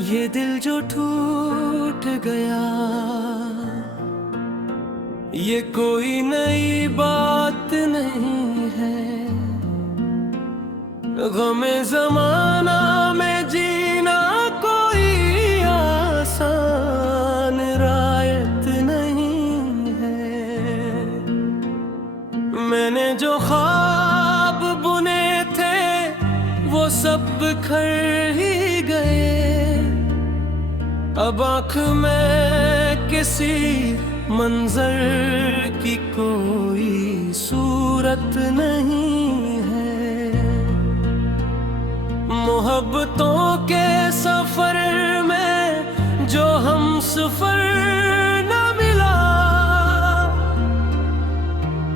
ये दिल जो टूट गया, ये कोई नई बात नहीं है। गमे ज़माना में जीना कोई आसान रायत नहीं है। मैंने जो ख्वाब बुने थे वो सब बिखर ही गए। अब आँख में किसी मंजर की कोई सूरत नहीं है। मोहब्बतों के सफर में जो हम सफर न मिला,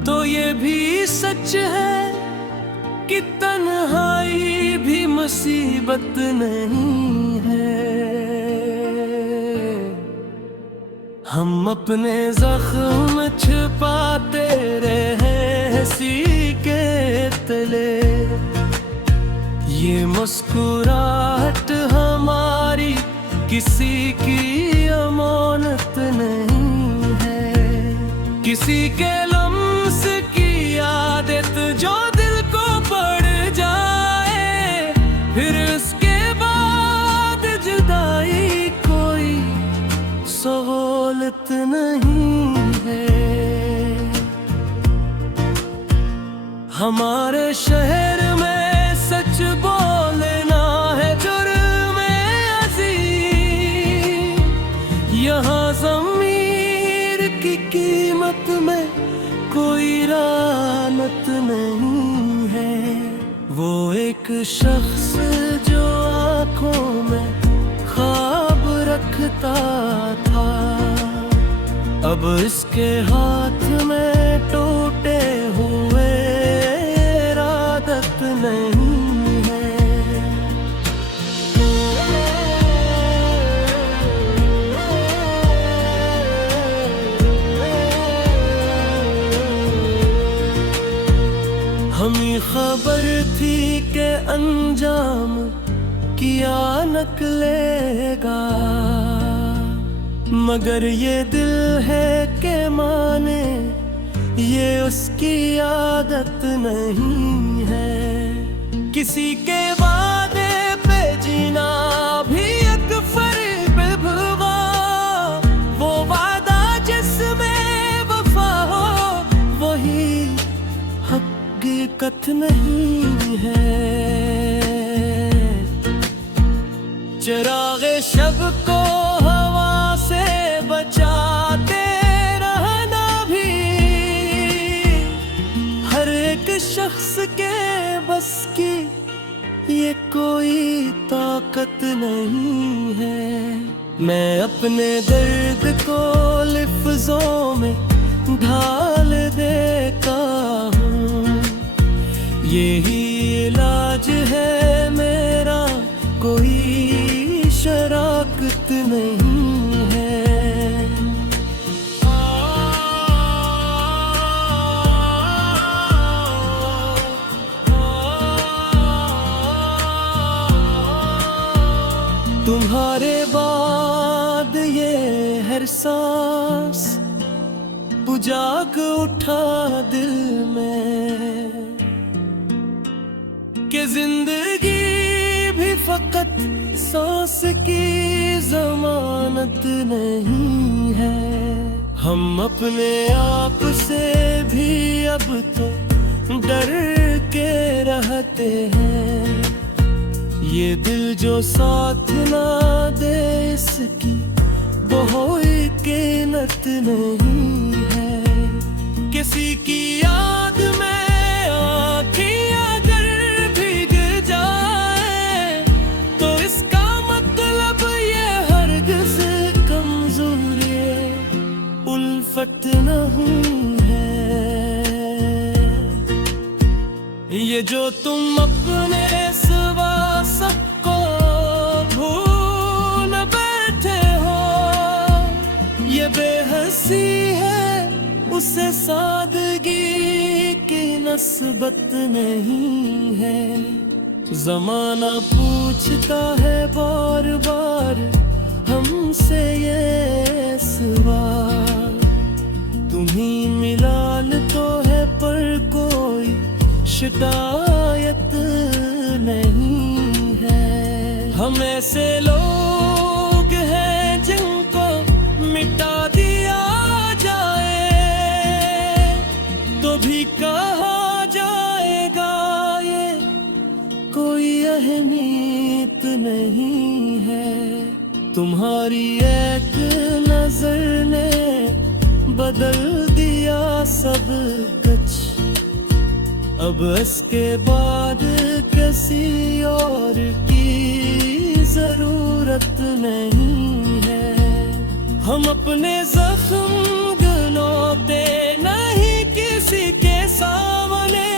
तो ये भी सच है कि तन्हाई भी मुसीबत नहीं है। हम अपने जख्म छिपाते रहे सी के तले, ये मुस्कुराहट हमारी किसी की अमानत नहीं है। किसी के लम्स की आदत जो दिल को पड़ जाए, फिर उसके बाद जुदाई कोई सहूलत नहीं है। हमारे शहर में सच बोलना है जुर्म अज़ीम। यहाँ ज़मीर की कीमत में कोई रानत नहीं है। वो एक शख्स जो आँखों में ख्वाब रखता था, अब इसके हाथ में टूटे हुए इरादत नहीं है। हमें खबर थी कि अंजाम किया निकलेगा, मगर ये दिल है कि माने ये उसकी आदत नहीं है। किसी के वादे पे जीना भी एक फर्ज भुला, वो वादा जिसमें वफा हो वही हकीकत नहीं है। चिरागे शब को हवा से बचाते रहना भी हर एक शख्स के बस की ये कोई ताकत नहीं है। मैं अपने दर्द को लफ्ज़ों में ढाल देता हूँ, यही इलाज है मेरा, कोई शराकत नहीं है। तुम्हारे बाद ये हर सांस बुझाग उठा दिल में कि जिंदगी भी फकत सांस की जमानत नहीं है। हम अपने आप से भी अब तो डर के रहते हैं। ये दिल जो साथ ना दे इसकी कोई कीमत नहीं है। किसी की याद में आँखें अगर भीग जाए, तो इसका मतलब ये हरगिज़ कमजोरी उल्फत नहीं है। ये जो तुम अपने सिवा सबको भूल बैठे हो, ये बेहसी है उसे सादगी की नस्बत नहीं है। जमाना पूछता है बार बार हमसे ये सवाल, तुम्हीं मिलाल तो है पर कोई शिकायत नहीं है। हम ऐसे लोग हैं जिनको मिटा दिया जाए तो भी कहा जाएगा ये कोई अहमियत नहीं है। तुम्हारी एक नजर ने बदल दिया सब कुछ, अब इसके बाद किसी और की जरूरत नहीं है। हम अपने जख्म गिनौते नहीं किसी के सामने,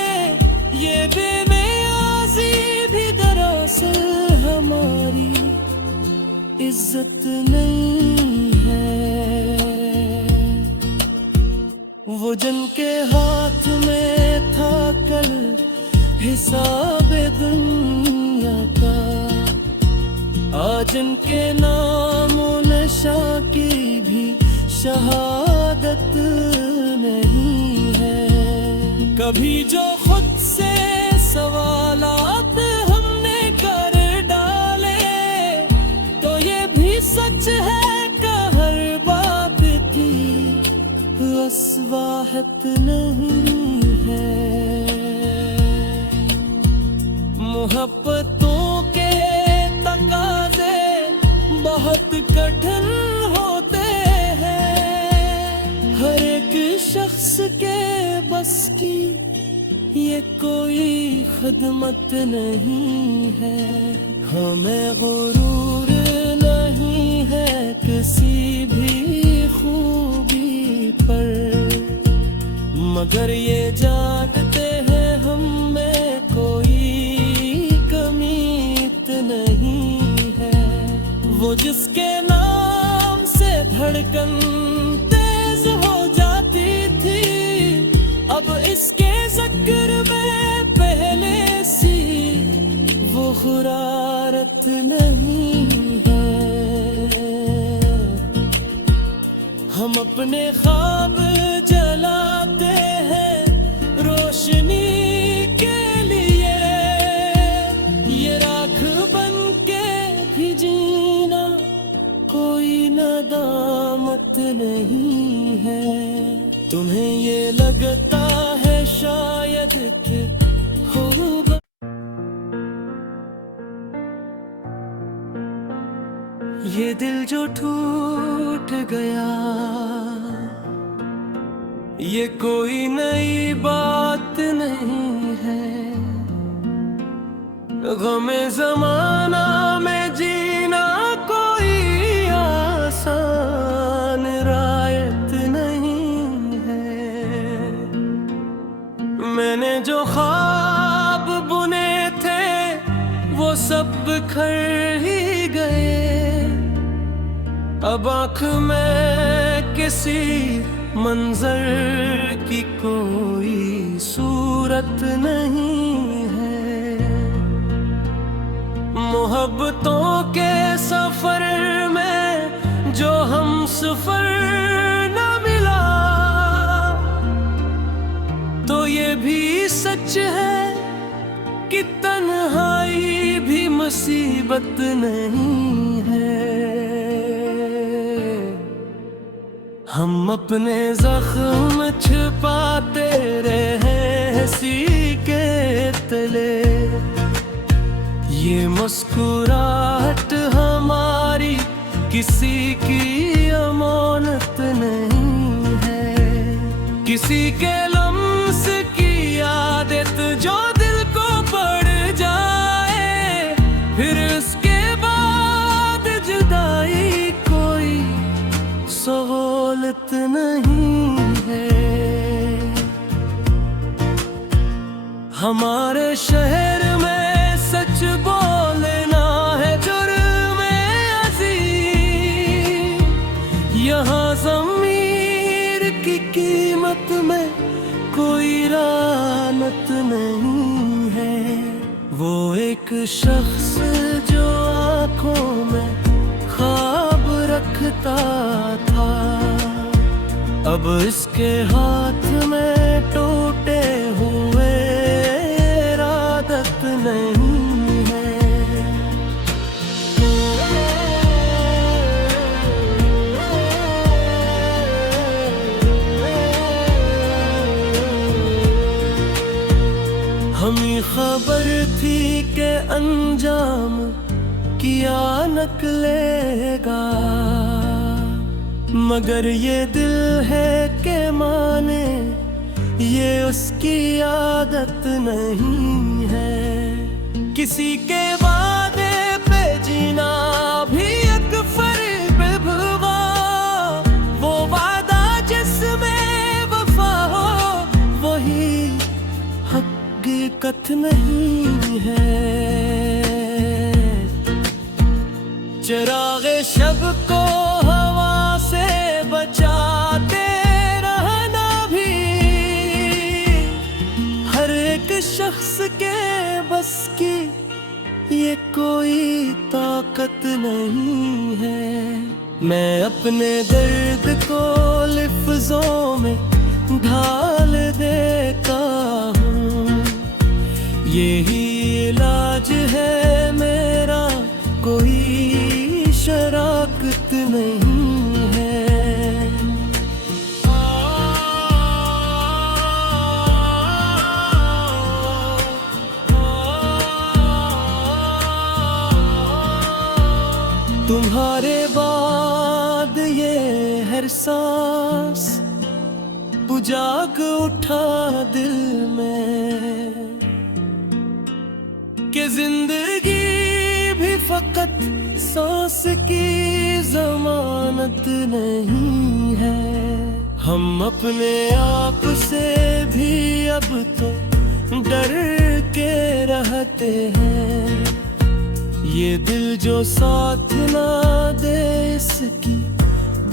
ये बेनियाज़ी भी दरअसल हमारी इज्जत नहीं है। वो जिनके हाथ में था कल हिसाब दुनिया का, आज इनके नाम नशा की भी शहादत नहीं है। कभी जो खुद से सवालात हमने कर डाले तो ये भी सच है कि हर बात की वस्वाहत नहीं है। मोहब्बतों के तकाज़े बहुत कठिन होते हैं, हर एक शख्स के बस की ये कोई खिदमत नहीं है। हमें गुरूर नहीं है किसी भी खूबी पर, मगर ये जानते हैं हम में कोई कमी नहीं है। वो जिसके नाम से धड़कन तेज हो जाती थी, अब इसके ज़िक्र में पहले सी वो खुरारत नहीं है। हम अपने ख्वाब जलाते हैं रोशनी के लिए, ये राख बन के भी जीना कोई नदामत नहीं है। तुम्हें ये लगता है शायद कि खूब ये दिल जो टूट गया ये कोई नई बात नहीं है। गमे ज़माना में जीना कोई आसान रायत नहीं है। मैंने जो ख्वाब बुने थे वो सब बिखर ही गए, अब आँख में किसी मंजर की कोई सूरत नहीं है। मोहब्बतों के सफर में जो हम सफर न मिला, तो ये भी सच है कि तन्हाई भी मुसीबत नहीं है। हम अपने जख्म छिपाते रहे हंसी के तले, ये मुस्कुराहट हमारी किसी की अमानत नहीं है। किसी के लम्स की आदत जो दिल को पड़ जाए, फिर उसके बाद जुदाई कोई सहूलत नहीं है। हमारे शहर में सच बोलना है जुर्म-ए अज़ीम, यहाँ ज़मीर की कीमत में कोई रानत नहीं है। वो एक एक शख्स जो आंखों में ख्वाब रखता था, अब इसके हाथ में टूटे हुए इरादत नहीं है। हमें खबर थी कि अंजाम किया निकलेगा, मगर ये दिल है कि माने ये उसकी आदत नहीं है। किसी के वादे पे जीना भी एक फर्ज भुवा, वो वादा जिसमें वफा हो वही हकीकत नहीं है। चिरागे शब को हवा से बचाते रहना भी हर एक शख्स के बस की ये कोई ताकत नहीं है। मैं अपने दर्द को लफ्ज़ों में ढाल देता हूँ, यही इलाज है मेरा, कोई शराकत नहीं है। तुम्हारे बाद ये हर सांस बुझाग उठा दिल में कि जिंदगी भी फकत सांस की जमानत नहीं है। हम अपने आप से भी अब तो डर के रहते हैं, ये दिल जो साथ ना दे इसकी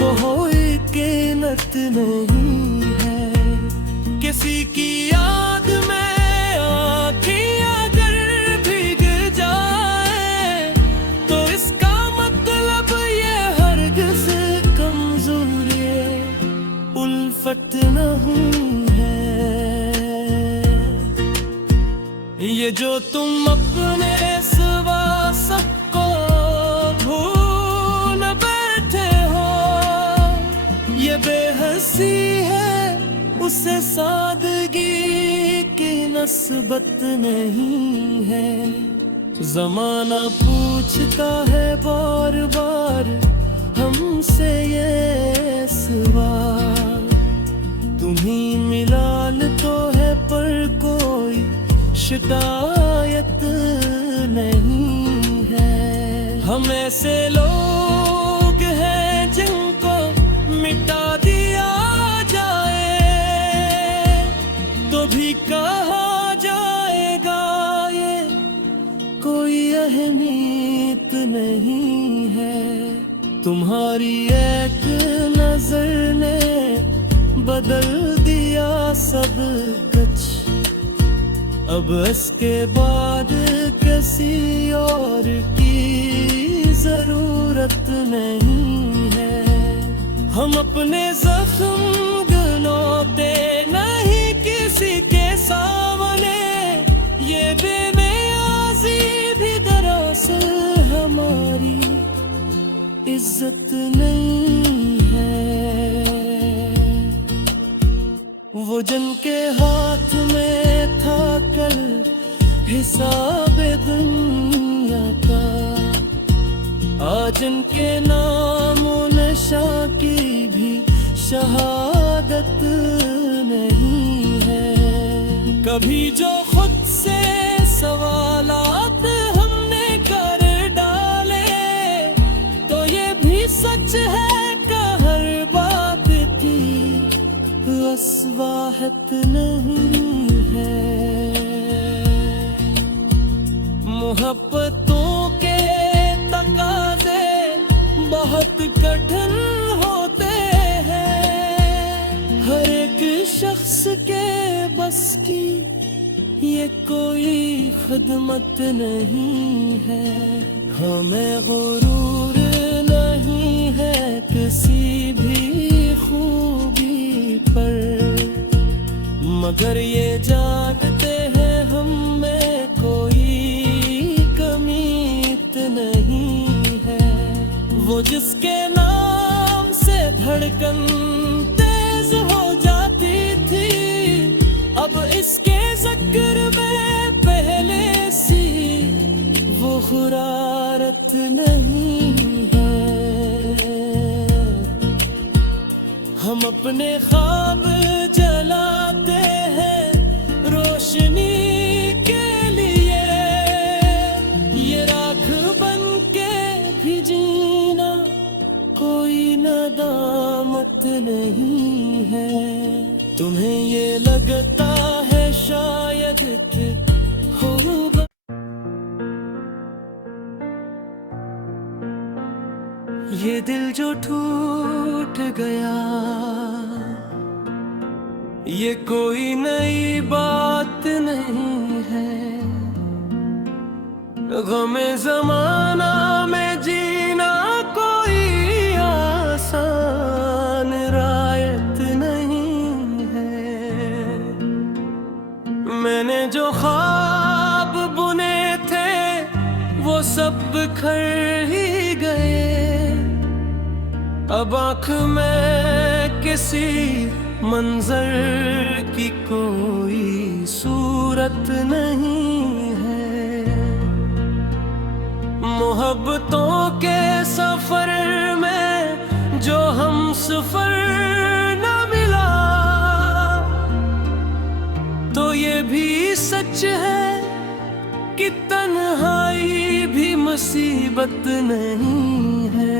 कोई कीमत नहीं है। किसी की याद में आँखें अगर भीग जाए तो इसका मतलब ये हरगिज़ कमजोरी उल्फत नहीं है। ये जो तुम अपने सिवा सबको भूल बैठे हो, ये बेहसी है उसे सादगी की नस्बत नहीं है। ज़माना पूछता है बार बार हमसे ये सवाल, तुम्हीं मिलाल तो है पर कोई शिकायत नहीं है। हम ऐसे लोग हैं जिनको मिटा दिया जाए तो भी कहा जाएगा ये कोई अहमियत नहीं है। तुम्हारी एक नजर ने बदल दिया सब कुछ, अब इसके बाद किसी और की जरूरत नहीं है। हम अपने जख्म गिनौते नहीं किसी के सामने, ये बेनियाज़ी भी दरअसल हमारी इज्जत नहीं है। वो जिनके हाथ में था कल हिसाब दुनिया का, आज इनके नाम नशा की भी शहादत नहीं है। कभी जो खुद से सवालात हमने कर डाले तो ये भी सच है कि हर बात की वस्वाहत नहीं है। मोहब्बतों के तकाज़े बहुत कठिन होते हैं, हर एक शख्स के बस की ये कोई खिदमत नहीं है, हमें गुरूर नहीं है किसी भी खूबी पर, मगर ये जानते हैं हम में कोई कमी नहीं है। वो जिसके नाम से धड़कन तेज हो जाती थी, अब इसके ज़िक्र में पहले सी वो हुरारत नहीं है। हम अपने ख्वाब जलाते हैं रोशनी के लिए, ये राख बन के भी जीना कोई नदामत नहीं है। तुम्हें ये लगता है शायद कि होगा, ये दिल जो टूट गया ये कोई नई बात नहीं है, गमे ज़माना में जीना कोई आसान रायत नहीं है। मैंने जो ख्वाब बुने थे वो सब बिखर ही गए, अब आँख में किसी मंजर की कोई सूरत नहीं है। मोहब्बतों के सफर में जो हम सफर न मिला, तो ये भी सच है कि तन्हाई भी मुसीबत नहीं है।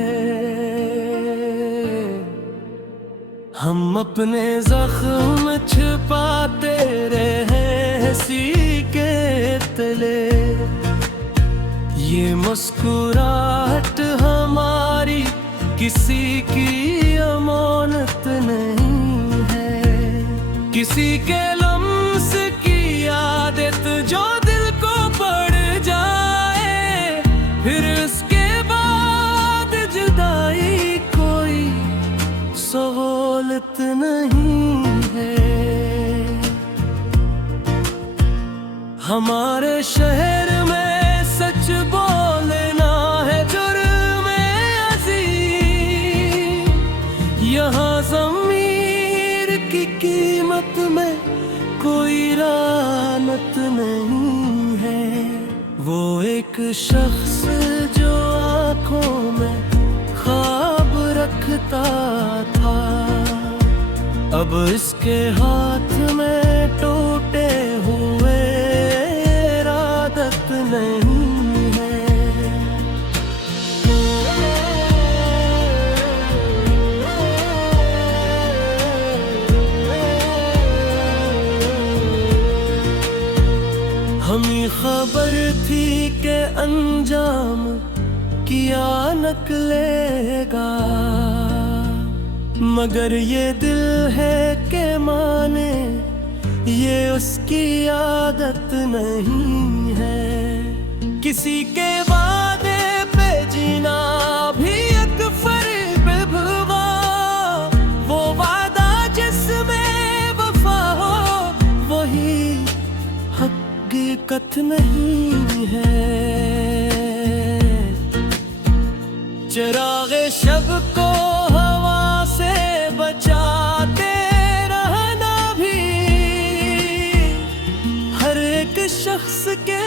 हम अपने जख्म छिपाते रहे हंसी के तले, ये मुस्कुराहट हमारी किसी की अमानत नहीं है। किसी के लम्स की आदत जो दिल को पड़ जाए, फिर उसके बाद जुदाई कोई सहूलत नहीं है। हमारे शहर में सच बोलना है जुर्म अज़ीम, यहाँ ज़मीर की कीमत में कोई रानत नहीं है। वो एक शख्स जो आँखों में ख्वाब रखता था, अब इसके हाथ में टूटे हुए इरादत नहीं है। हमें खबर थी कि अंजाम किया निकलेगा, मगर ये दिल है कि माने ये उसकी आदत नहीं है। किसी के वादे पे जीना भी एक फर्ज भुवा, वो वादा जिसमें वफा हो वही हकीकत नहीं है। चिरागे शब को हवा से बचाते रहना भी हर एक शख्स के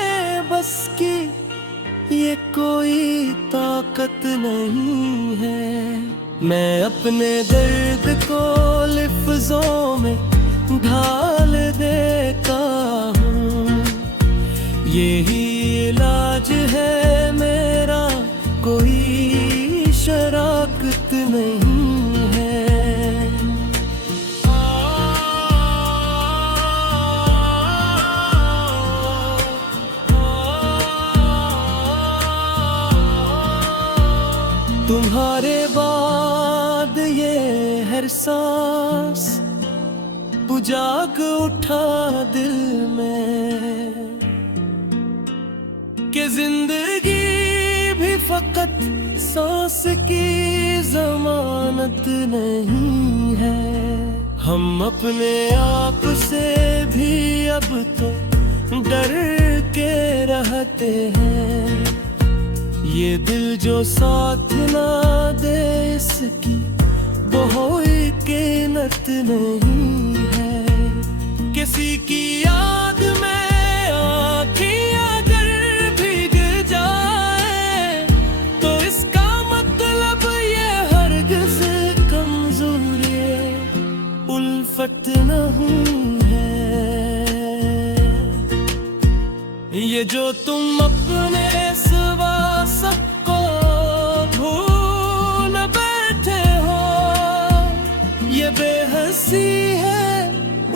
बस की ये कोई ताकत नहीं है। मैं अपने दर्द को लफ्ज़ों में ढाल देता हूँ, यही इलाज है मेरा, कोई शराकत नहीं है। तुम्हारे बाद ये हर सांस बुझाग उठा दिल में, कि जिंदगी भी फकत सांस की जमानत नहीं है। हम अपने आप से भी अब तो डर के रहते हैं। ये दिल जो साथ ना दे इसकी कोई कीमत नहीं है। किसी की याद में आँखें अगर भीग जाए तो इसका मतलब ये हरगिज़ कमजोरी उल्फत नहीं है। ये जो तुम अपने सिवा सबको भूल बैठे हो, ये बेहसी है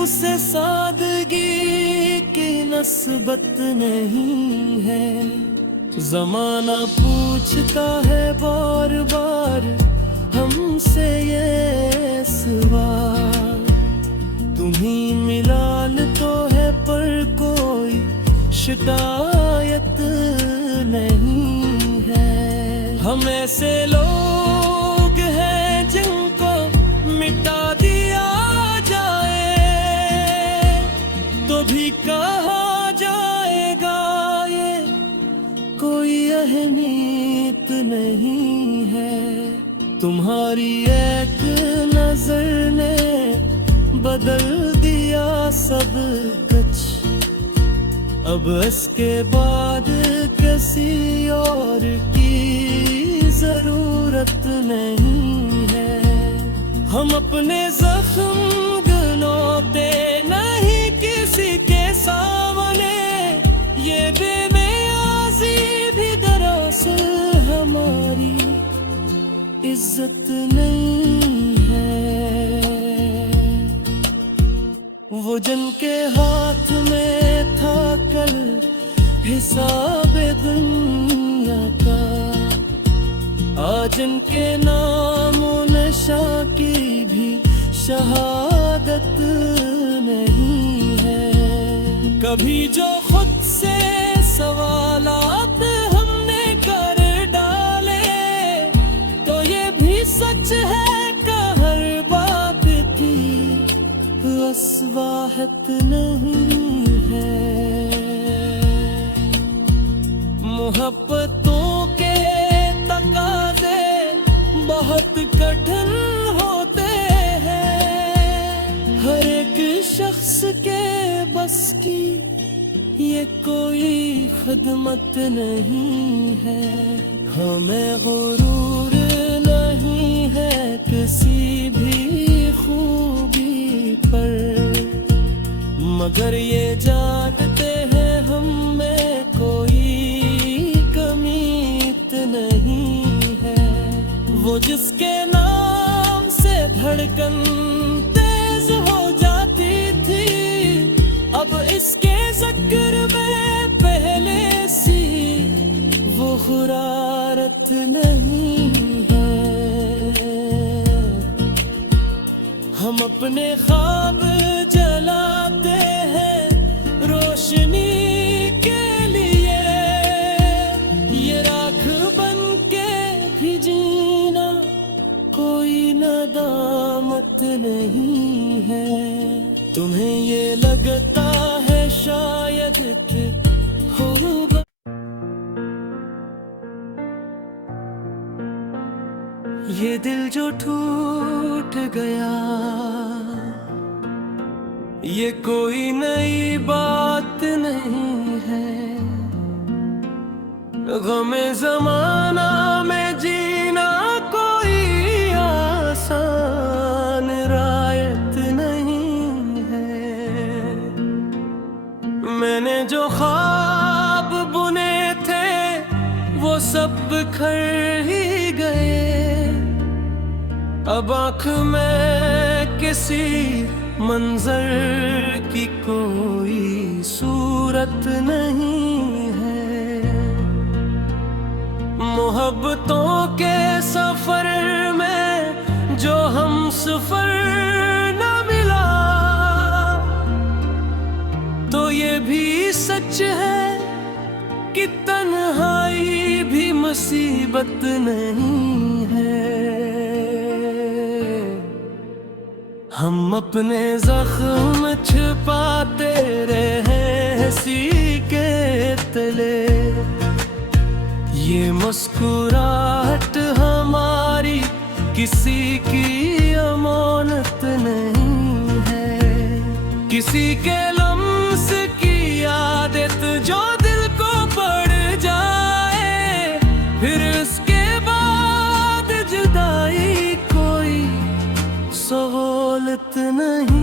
उसे सादगी की नस्बत नहीं है। जमाना पूछता है बार बार हमसे ये सवाल, तुम्हीं मिलाल तो है पर कोई शिकायत नहीं है। हम ऐसे लोग हैं जिनको मिटा दिया जाए तो भी कहा जाएगा ये कोई अहमियत नहीं है। तुम्हारी एक नजर ने बदल दिया सब कुछ, अब इसके बाद किसी और की जरूरत नहीं है। हम अपने जख्म गिनौते नहीं किसी के सामने, ये बेनियाज़ी भी दरअसल हमारी इज्जत नहीं है। वो जिनके हाथ में था कल हिसाब दुनिया का, आज इनके नाम नशा की भी शहादत नहीं है। कभी जो खुद से सवालात हमने कर डाले तो ये भी सच है कि हर बात की वस्वाहत नहीं है। मोहब्बतों के तकाज़े बहुत कठिन होते हैं, हर एक शख्स के बस की ये कोई खिदमत नहीं है। हमें गुरूर नहीं है किसी भी खूबी पर, मगर ये जानते हैं हम में कोई कमी नहीं है। वो जिसके नाम से धड़कन तेज हो जाती थी, अब इसके ज़िक्र में पहले सी वो हुरारत नहीं है। हम अपने ख्वाब जलाते हैं रोशनी के लिए, ये राख बन के भी जीना कोई नदामत नहीं है। तुम्हें ये लगता है शायद कि होगा, ये दिल जो टूट गया ये कोई नई बात नहीं है। गमे ज़माना में जीना कोई आसान रायत नहीं है। मैंने जो ख्वाब बुने थे वो सब बिखर ही गए, अब आँख में किसी मंजर की कोई सूरत नहीं है। मोहब्बतों के सफर में जो हम सफर न मिला, तो ये भी सच है कि तन्हाई भी मुसीबत नहीं है। हम अपने जख्म छिपाते रहे हंसी के तले, ये मुस्कुराहट हमारी किसी की अमानत नहीं है। किसी के लम्स की आदत जो दिल को पड़ जाए, फिर उसके बाद जुदाई कोई सहूलत नहीं।